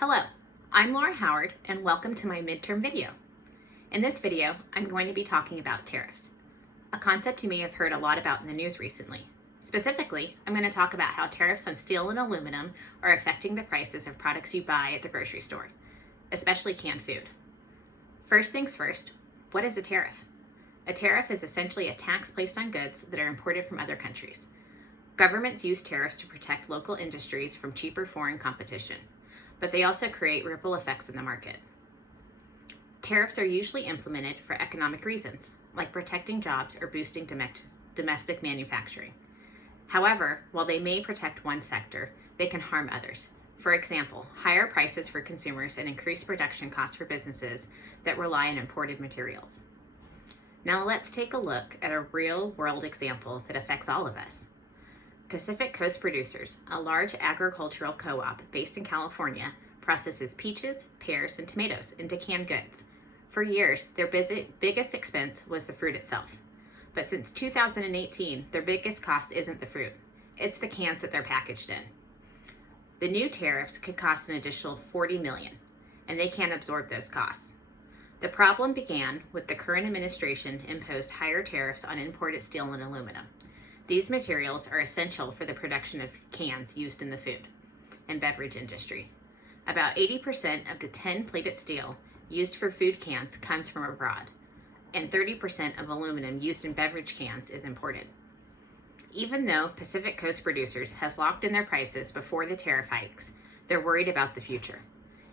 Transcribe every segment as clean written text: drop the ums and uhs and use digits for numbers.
Hello, I'm Laura Howard and welcome to my midterm video. In this video, I'm going to be talking about tariffs, a concept you may have heard a lot about in the news recently. Specifically, I'm going to talk about how tariffs on steel and aluminum are affecting the prices of products you buy at the grocery store, especially canned food. First things first, what is a tariff? A tariff is essentially a tax placed on goods that are imported from other countries. Governments use tariffs to protect local industries from cheaper foreign competition, but they also create ripple effects in the market. Tariffs are usually implemented for economic reasons, like protecting jobs or boosting domestic manufacturing. However, while they may protect one sector, they can harm others. For example, higher prices for consumers and increased production costs for businesses that rely on imported materials. Now let's take a look at a real-world example that affects all of us. Pacific Coast Producers, a large agricultural co-op based in California, processes peaches, pears, and tomatoes into canned goods. For years, their biggest expense was the fruit itself. But since 2018, their biggest cost isn't the fruit, it's the cans that they're packaged in. The new tariffs could cost an additional $40 million, and they can't absorb those costs. The problem began with the current administration imposed higher tariffs on imported steel and aluminum. These materials are essential for the production of cans used in the food and beverage industry. About 80% of the tin plated steel used for food cans comes from abroad, and 30% of aluminum used in beverage cans is imported. Even though Pacific Coast Producers has locked in their prices before the tariff hikes, they're worried about the future.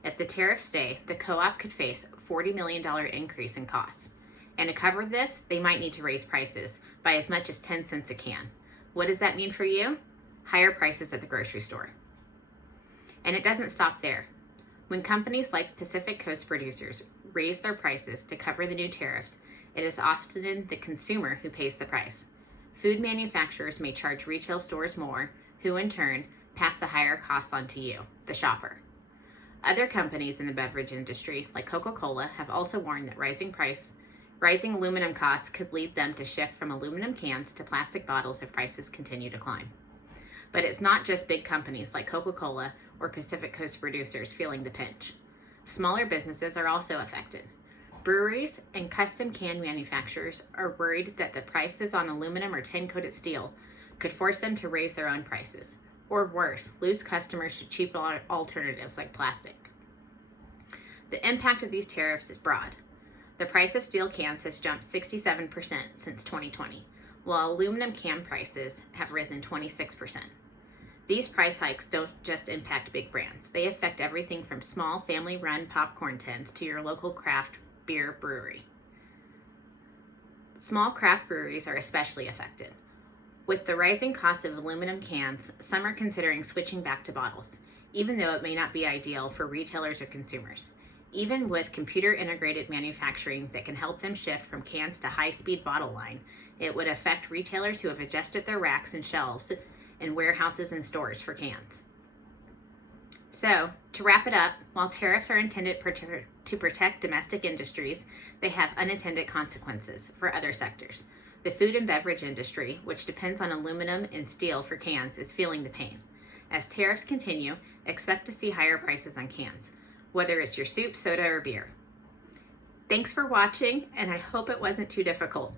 If the tariffs stay, the co-op could face a $40 million increase in costs. And to cover this, they might need to raise prices by as much as 10 cents a can. What does that mean for you? Higher prices at the grocery store. And it doesn't stop there. When companies like Pacific Coast Producers raise their prices to cover the new tariffs, it is often the consumer who pays the price. Food manufacturers may charge retail stores more, who in turn pass the higher costs on to you, the shopper. Other companies in the beverage industry, like Coca-Cola, have also warned that rising aluminum costs could lead them to shift from aluminum cans to plastic bottles if prices continue to climb. But it's not just big companies like Coca-Cola or Pacific Coast Producers feeling the pinch. Smaller businesses are also affected. Breweries and custom can manufacturers are worried that the prices on aluminum or tin-coated steel could force them to raise their own prices, or worse, lose customers to cheap alternatives like plastic. The impact of these tariffs is broad. The price of steel cans has jumped 67% since 2020, while aluminum can prices have risen 26%. These price hikes don't just impact big brands. They affect everything from small family-run popcorn tins to your local craft beer brewery. Small craft breweries are especially affected. With the rising cost of aluminum cans, some are considering switching back to bottles, even though it may not be ideal for retailers or consumers. Even with computer-integrated manufacturing that can help them shift from cans to high-speed bottle line, it would affect retailers who have adjusted their racks and shelves in warehouses and stores for cans. So, to wrap it up, while tariffs are intended to protect domestic industries, they have unintended consequences for other sectors. The food and beverage industry, which depends on aluminum and steel for cans, is feeling the pain. As tariffs continue, expect to see higher prices on cans, whether it's your soup, soda, or beer. Thanks for watching, and I hope it wasn't too difficult.